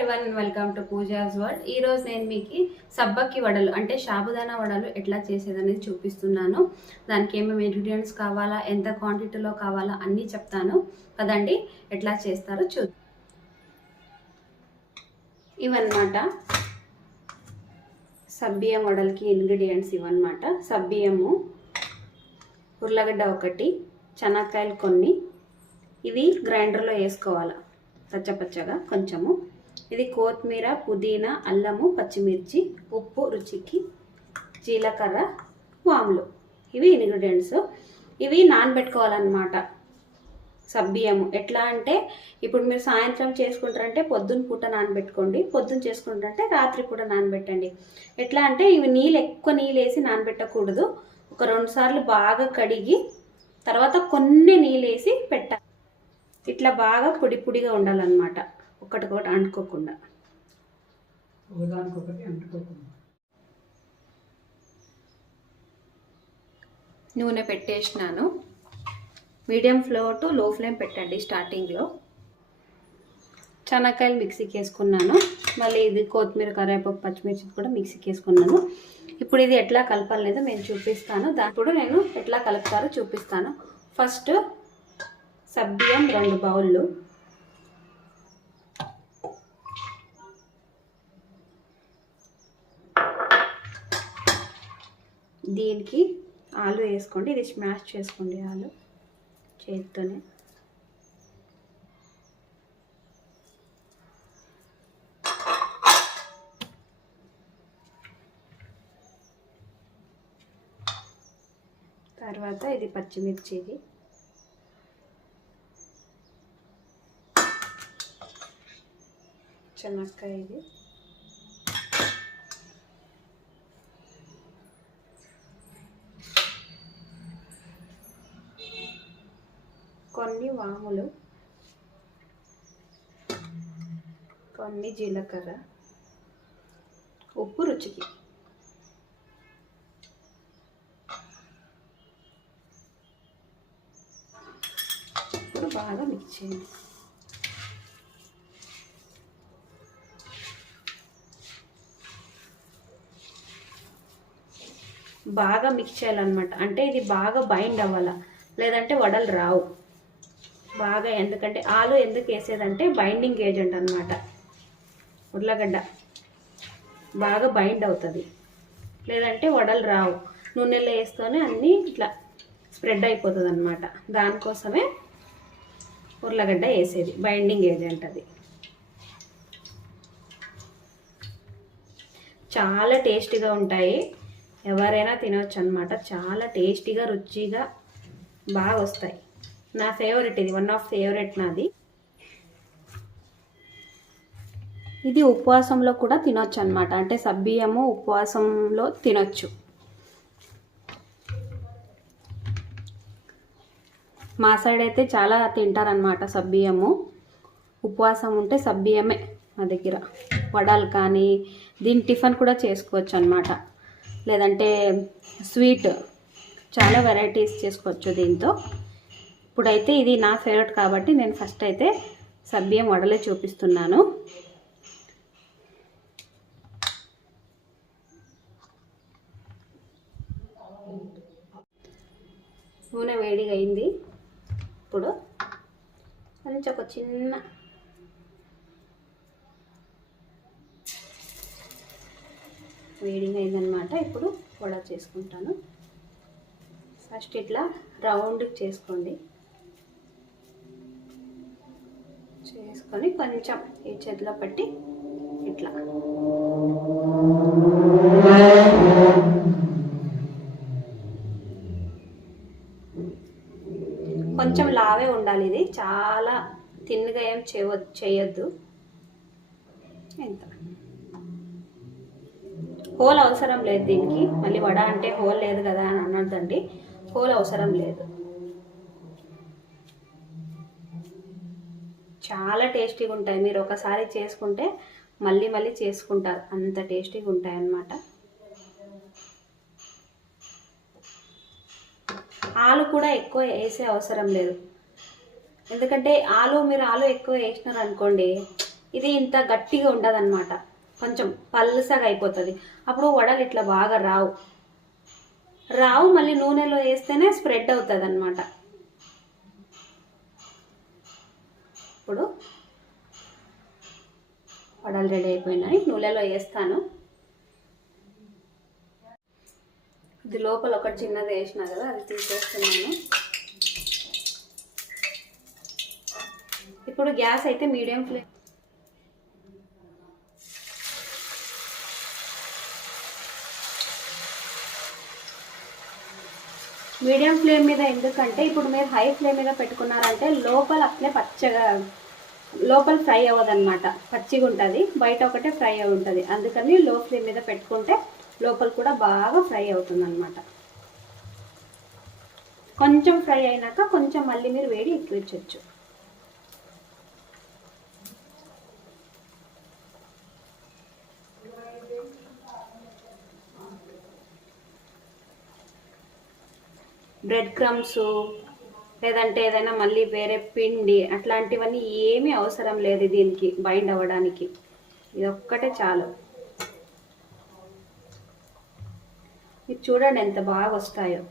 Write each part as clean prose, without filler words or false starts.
Everyone, welcome to pujas world. ఈ రోజు నేను మీకు సబ్బక్కి వడలు అంటే సాబుదానా వడలు ఎట్లా చేసేదనేది చూపిస్తున్నాను. దానికి ఏమేమి ఇంగ్రీడియంట్స్ కావాలా, ఎంత క్వాంటిటీలో కావాలా అన్నీ చెప్తాను కదండి. ఎట్లా చేస్తారో చూద్దాం. ఇవన్నమాట సబ్బియ్యం వడలకి ఇంగ్రీడియంట్స్. ఇవన్నమాట సబ్బియ్యము, ఉర్లగడ్డ ఒకటి, చెనక్కాయలు కొన్ని, ఇవి గ్రైండర్లో వేసుకోవాలి పచ్చపచ్చగా కొంచెము. ఇది కొత్తిమీర, పుదీనా, అల్లము, పచ్చిమిర్చి, ఉప్పు రుచికి, జీలకర్ర, వాములు, ఇవి ఇంగ్రీడియంట్స్. ఇవి నానబెట్టుకోవాలన్నమాట. సబ్బియ్యము ఎట్లా అంటే ఇప్పుడు మీరు సాయంత్రం చేసుకుంటారంటే పొద్దున్న పూట నానబెట్టుకోండి, పొద్దున్న చేసుకుంటారంటే రాత్రి పూట నానబెట్టండి. ఎట్లా అంటే ఇవి ఎక్కువ నీళ్ళు వేసి నానబెట్టకూడదు. ఒక 2 సార్లు బాగా కడిగి తర్వాత కొన్ని నీళ్ళు వేసి పెట్టాలి. ఇట్లా బాగా పొడి పొడిగా ఉండాలన్నమాట, ఒకటికొకటి అంటుకోకుండా. నూనె పెట్టేసినాను. Medium flame to low flame పెట్టండి స్టార్టింగ్లో. చెనక్కాయలు మిక్సీకి వేసుకున్నాను. మళ్ళీ ఇది కొత్తిమీర, కరివేపాకు, పచ్చిమిర్చి కూడా మిక్సీకి వేసుకున్నాను. ఇప్పుడు ఇది ఎట్లా కలపాలనేది నేను చూపిస్తాను. దాంట్లో నేను ఎట్లా కలుపుతారో చూపిస్తాను. ఫస్ట్ సబ్బియ్యం 2 బౌళ్ళు, దీనికి ఆలు వేసుకోండి. ఇది స్మాష్ చేసుకోండి ఆలు చేతితోనే. తర్వాత ఇది పచ్చిమిర్చిది, చెనక్కాయ, ఇది కొన్ని వాములు, కొన్ని జీలకర్ర, ఉప్పు రుచికి. ఇప్పుడు బాగా మిక్స్ చేయండి. బాగా మిక్స్ చేయాలన్నమాట. అంటే ఇది బాగా బైండ్ అవ్వాల, లేదంటే వడలు రావు బాగా. ఎందుకంటే ఆలు ఎందుకు వేసేదంటే బైండింగ్ ఏజెంట్ అన్నమాట. ఉర్లగడ్డ బాగా బైండ్ అవుతుంది, లేదంటే వడలు రావు. నూనెలో వేస్తూనే అన్నీ ఇట్లా స్ప్రెడ్ అయిపోతుంది అన్నమాట. దానికోసమే ఉర్లగడ్డ వేసేది, బైండింగ్ ఏజెంట్ అది. చాలా టేస్టీగా ఉంటాయి, ఎవరైనా తినవచ్చు అన్నమాట. చాలా టేస్టీగా, రుచిగా బాగా వస్తాయి. నా ఫేవరెట్ ఇది, వన్ ఆఫ్ ఫేవరెట్ నాది. ఇది ఉపవాసంలో కూడా తినొచ్చు అన్నమాట. అంటే సబ్బియ్యము ఉపవాసంలో తినొచ్చు. మా సైడ్ అయితే చాలా తింటారనమాట సబ్బియ్యము. ఉపవాసం ఉంటే సబ్బియ్యమే మా దగ్గర. వడలు కానీ దీని టిఫిన్ కూడా చేసుకోవచ్చు అన్నమాట. లేదంటే స్వీట్, చాలా వెరైటీస్ చేసుకోవచ్చు దీంతో. ఇప్పుడైతే ఇది నా ఫేవరెట్ కాబట్టి నేను ఫస్ట్ అయితే సబ్బియ్యం వడలే చూపిస్తున్నాను. నూనె వేడిగా అయింది. ఇప్పుడు కొంచెం ఒక చిన్న వేడిగా అయిందనమాట. ఇప్పుడు వడ చేసుకుంటాను. ఫస్ట్ ఇట్లా రౌండ్ చేసుకోండి. చేసుకొని కొంచెం ఈ చేతిలో పట్టి ఇట్లా కొంచెం లావే ఉండాలి. ఇది చాలా తిన్నగా ఏం చేయొద్దు. ఎంత హోల్ అవసరం లేదు దీనికి. మళ్ళీ వడ అంటే హోల్ లేదు కదా అని అనొద్దండి, హోల్ అవసరం లేదు. చాలా టేస్టీగా ఉంటాయి. మీరు ఒకసారి చేసుకుంటే మళ్ళీ మళ్ళీ చేసుకుంటారు, అంత టేస్టీగా ఉంటాయి అన్నమాట. ఆలు కూడా ఎక్కువ వేసే అవసరం లేదు. ఎందుకంటే మీరు ఆలు ఎక్కువ వేసినారు అనుకోండి, ఇది ఇంత గట్టిగా ఉండదన్నమాట, కొంచెం పల్సగా అయిపోతుంది. అప్పుడు వడలు ఇట్లా బాగా రావు. మళ్ళీ నూనెలో వేస్తేనే స్ప్రెడ్ అవుతుంది అన్నమాట. ఇప్పుడు వడలు రెడీ అయిపోయినాయి, నూనెలో వేస్తాను. ఇది లోపల ఒకటి చిన్నది వేసిన కదా, అది తీసేస్తున్నాను. ఇప్పుడు గ్యాస్ అయితే మీడియం ఫ్లేమ్ మీద, ఎందుకంటే ఇప్పుడు మీరు హై ఫ్లేమ్ మీద పెట్టుకున్నారంటే లోపల అట్లే పచ్చగా లోపల ఫ్రై అవ్వదన్నమాట, పచ్చిగా ఉంటుంది, బయట ఒకటే ఫ్రై అయి ఉంటుంది. అందుకని లో ఫ్లేమ్ మీద పెట్టుకుంటే లోపల కూడా బాగా ఫ్రై అవుతుంది అన్నమాట. కొంచెం ఫ్రై అయినాక కొంచెం మళ్ళీ మీరు వేడి ఎక్కించవచ్చు. బ్రెడ్ క్రమ్స్ లేదంటే ఏదైనా మళ్ళీ వేరే పిండి అట్లాంటివన్నీ ఏమీ అవసరం లేదు దీనికి బైండ్ అవ్వడానికి. ఇది ఒక్కటే చాలు. ఇది చూడండి ఎంత బాగా వస్తాయో.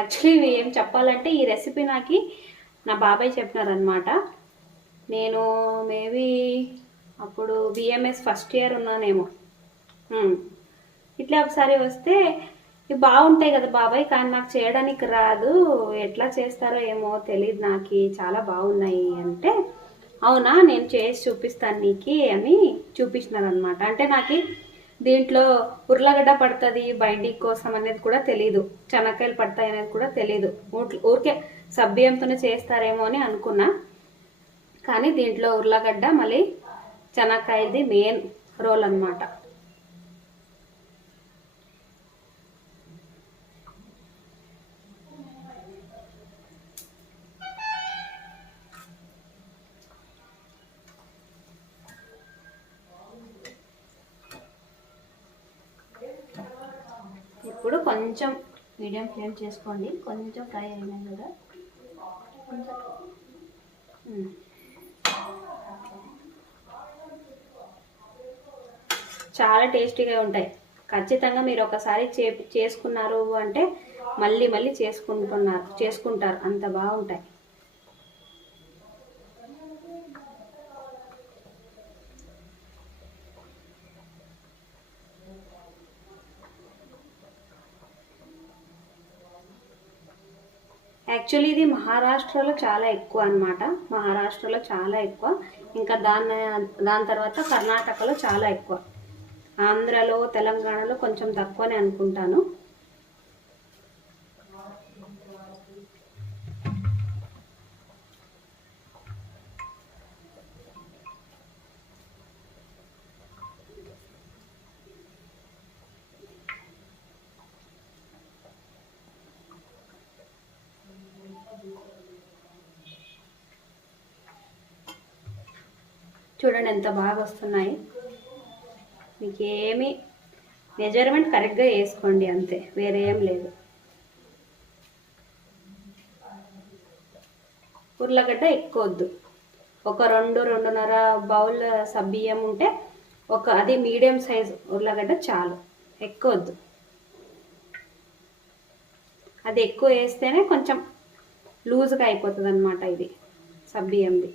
యాక్చువల్లీ ఏం చెప్పాలంటే ఈ రెసిపీ నాకు నా బాబాయ్ చెప్పినారనమాట. నేను మేబీ అప్పుడు బిఎంఎస్ ఫస్ట్ ఇయర్ ఉన్నానేమో. ఇట్లా ఒకసారి వస్తే ఇవి బాగుంటాయి కదా బాబాయ్, కానీ నాకు చేయడానికి రాదు, ఎట్లా చేస్తారో ఏమో తెలియదు నాకు, చాలా బాగున్నాయి అంటే, అవునా నేను చేసి చూపిస్తాను నీకు అని చూపించినారనమాట. అంటే నాకు దీంట్లో ఉర్లగడ్డ పడుతుంది బైండింగ్ కోసం అనేది కూడా తెలీదు, చెనక్కాయలు పడతాయి అనేది కూడా తెలీదు. ఊరికే సబ్బియ్యంతోనే చేస్తారేమో అని అనుకున్నా. కానీ దీంట్లో ఉర్లగడ్డ మళ్ళీ చెనక్కాయది మెయిన్ రోల్ అన్నమాట. ఇప్పుడు కొంచెం మీడియం ఫ్లేమ్ చేసుకోండి, కొంచెం ఫ్రై అయినాయి కదా. చాలా టేస్టీగా ఉంటాయి. ఖచ్చితంగా మీరు ఒకసారి చేసుకున్నారు అంటే మళ్ళీ మళ్ళీ చేసుకుంటారు, అంత బాగుంటాయి. యాక్చువల్లీ ఇది మహారాష్ట్రలో చాలా ఎక్కువ అన్నమాట, మహారాష్ట్రలో చాలా ఎక్కువ. ఇంకా దాని తర్వాత కర్ణాటకలో చాలా ఎక్కువ. ఆంధ్రలో తెలంగాణలో కొంచెం తక్కువనే అనుకుంటాను. చూడండి ఎంత బాగా వస్తున్నాయి. మీకు ఏమి మెజర్మెంట్ కరెక్ట్గా వేసుకోండి అంతే, వేరే ఏం లేదు. ఉర్లగడ్డ ఎక్కువ వద్దు, ఒక 2-2.5 బౌల్ సబ్బియ్యం ఉంటే అది మీడియం సైజ్ ఉర్లగడ్డ చాలు, ఎక్కువ వద్దు. అది ఎక్కువ వేస్తేనే కొంచెం లూజ్గా అయిపోతుంది అన్నమాట. ఇది సబ్బియ్యంది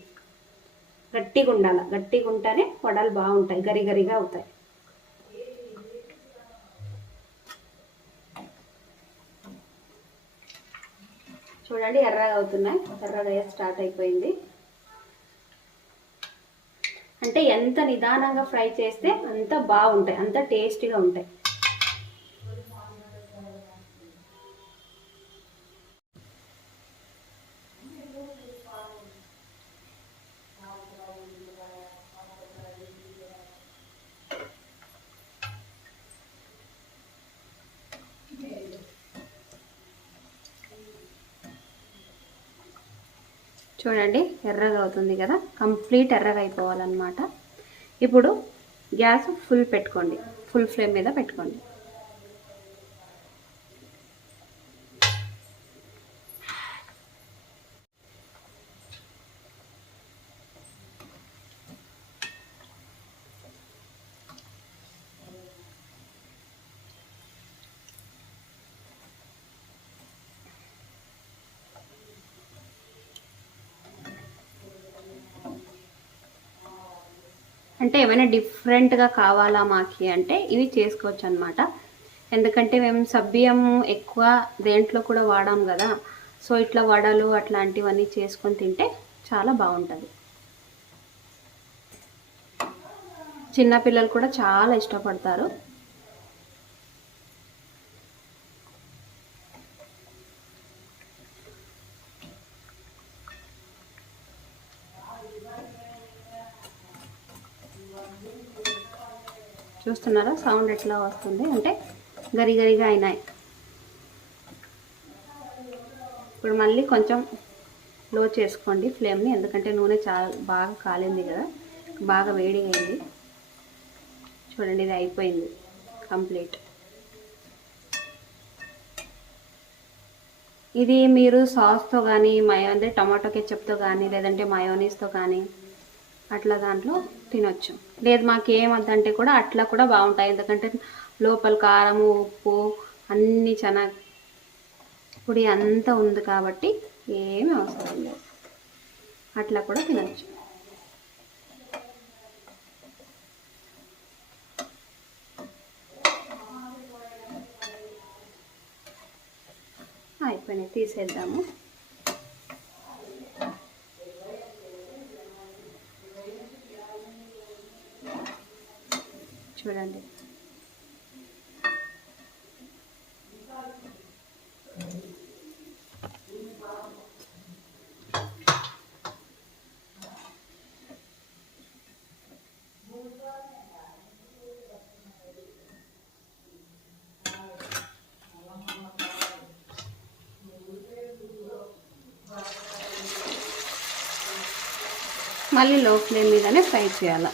గట్టిగా ఉండాలి, గట్టిగా ఉంటేనే వడలు బాగుంటాయి, గరిగరిగా అవుతాయి. చూడండి ఎర్రగా అవుతున్నాయి, ఎర్రగా స్టార్ట్ అయిపోయింది. అంటే ఎంత నిదానంగా ఫ్రై చేస్తే అంత బాగుంటాయి, అంత టేస్టీగా ఉంటాయి. చూడండి ఎర్రగా అవుతుంది కదా, కంప్లీట్ ఎర్రగా అయిపోవాలన్నమాట. ఇప్పుడు గ్యాస్ ఫుల్ పెట్టుకోండి, ఫుల్ ఫ్లేమ్ మీద పెట్టుకోండి. అంటే ఏమైనా డిఫరెంట్గా కావాలా మాకి అంటే ఇవి చేసుకోవచ్చు అనమాట. ఎందుకంటే మేము సబ్బియ్యం ఎక్కువ దేంట్లో కూడా వాడాం కదా, సో ఇట్లా వడలు అట్లాంటివన్నీ చేసుకొని తింటే చాలా బాగుంటుంది. చిన్నపిల్లలు కూడా చాలా ఇష్టపడతారు. చూస్తున్నారా సౌండ్ ఎట్లా వస్తుంది అంటే గరి గరిగా అయినాయి. ఇప్పుడు మళ్ళీ కొంచెం లో చేసుకోండి ఫ్లేమ్ని, ఎందుకంటే నూనె చాలా బాగా కాలింది కదా, బాగా వేడి అయింది. చూడండి ఇది అయిపోయింది కంప్లీట్. ఇది మీరు సాస్తో కానీ అంటే టమాటో కెచప్తో కానీ లేదంటే మయోనీస్తో కానీ అట్లా దాంట్లో తినొచ్చు. లేదు మాకు ఏమద్దంటే కూడా అట్లా కూడా బాగుంటాయి, ఎందుకంటే లోపల కారము ఉప్పు అన్నీ చెనగ పొడి అంతా ఉంది కాబట్టి ఏమీ అవసరం లేదు, అట్లా కూడా తినొచ్చు. అయిపోయినాయి, తీసేద్దాము. చూడండి మళ్ళీ లో ఫ్లేమ్ మీదనే ఫ్రై చేయాలి.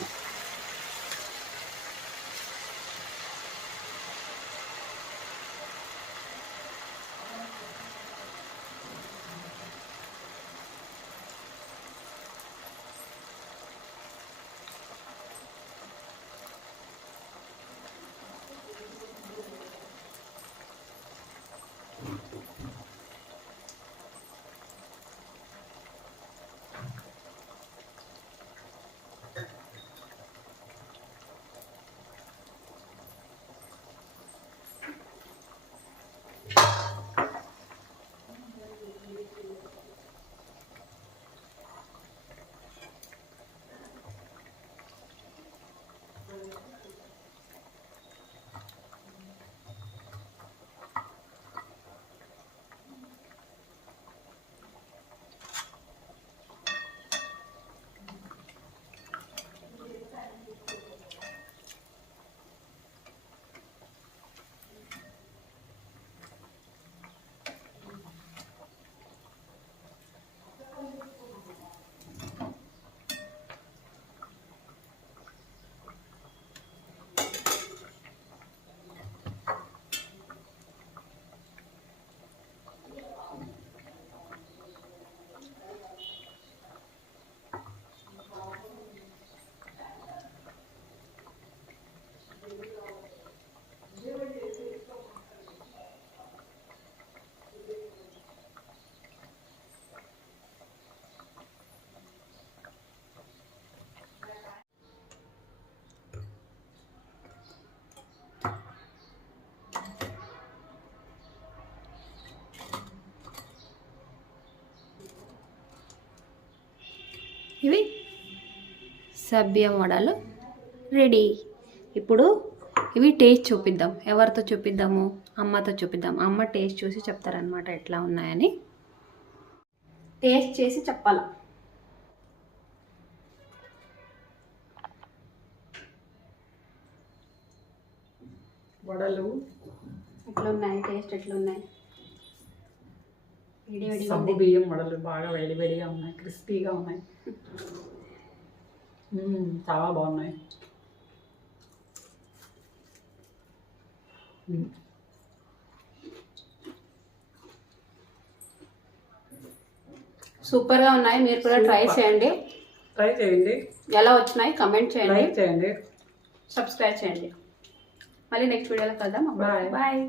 ఇవి సబ్బియ్యం వడలు రెడీ. ఇప్పుడు ఇవి టేస్ట్ చూపిద్దాం. ఎవరితో చూపిద్దాము? అమ్మతో చూపిద్దాం. అమ్మ టేస్ట్ చూసి చెప్తారనమాట ఎట్లా ఉన్నాయని. టేస్ట్ చేసి చెప్పాలా. వడలు ఎట్లున్నాయి? టేస్ట్ ఎట్లున్నాయి? సగ్గు బియ్యం వడలు బాగా వేడివేడిగా ఉన్నాయి, క్రిస్పీగా ఉన్నాయి, చాలా బాగున్నాయి. సూపర్గా ఉన్నాయి. మీరు కూడా ట్రై చేయండి. ఎలా వచ్చినాయి కమెంట్ చేయండి, లైక్ చేయండి, సబ్స్క్రైబ్ చేయండి. మళ్ళీ నెక్స్ట్ వీడియోలో కలుద్దాం. బాయ్.